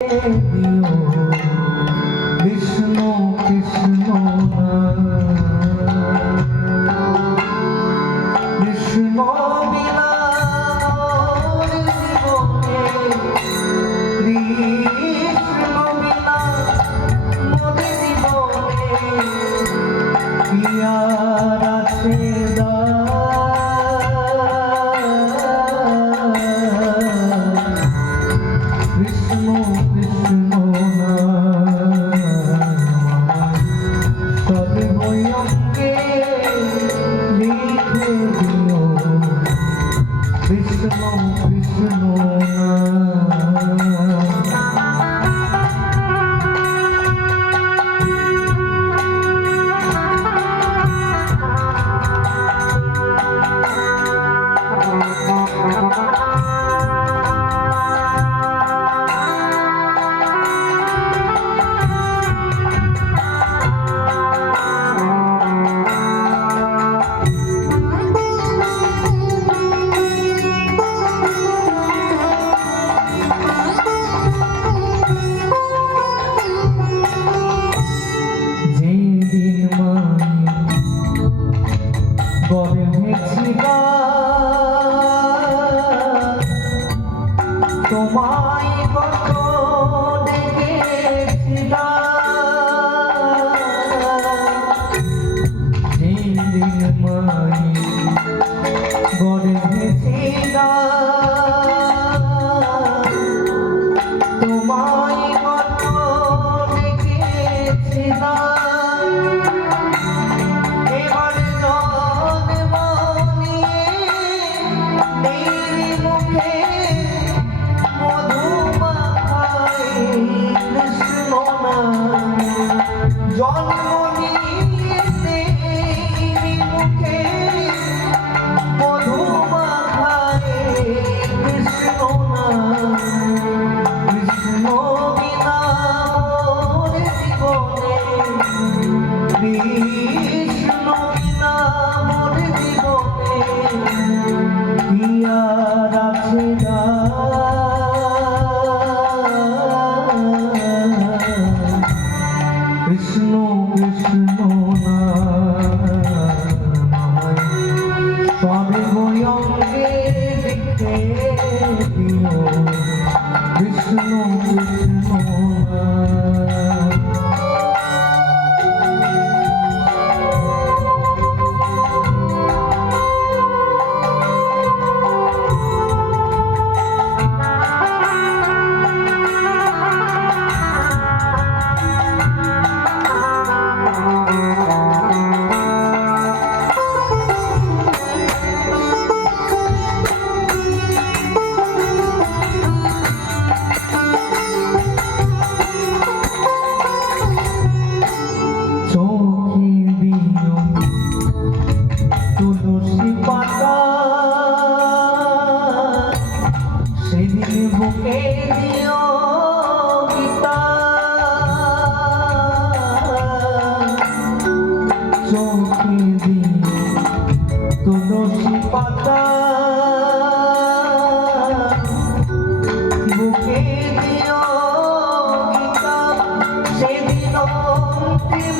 দিও কৃষ্ণ কৃষ্ণ কৃষ্ণ বিনা মোর জীবনে কৃষ্ণ বিনা মোর জীবনে কি আর আছে কৃষ্ণ কৃষ্ণ সর্বঙ্গে লিখে দিও কৃষ্ণ কৃষ্ণ তোমায় কত দেখেছিলাম যেদিন মাই গড়েছিলাম তোমায় কত দেখেছিলাম এবার জন্ম নিয়ে দেবী মুখে কৃষ্ণ নাম জন্ম নিয়ে মুখে মধু মাখায় কৃষ্ণ নাম কৃষ্ণ বিনা মোর জীবনে কৃষ্ণ বিনা মোর জীবনে কি আর আছে কৃষ্ণ কৃষ্ণ সর্বঙ্গে লিখে দিও কৃষ্ণ কৃষ্ণ বুকে দিও গীতা চোখে দিও তুলসী পাতা বুকে দিও গীতা সেদিন অন্তিম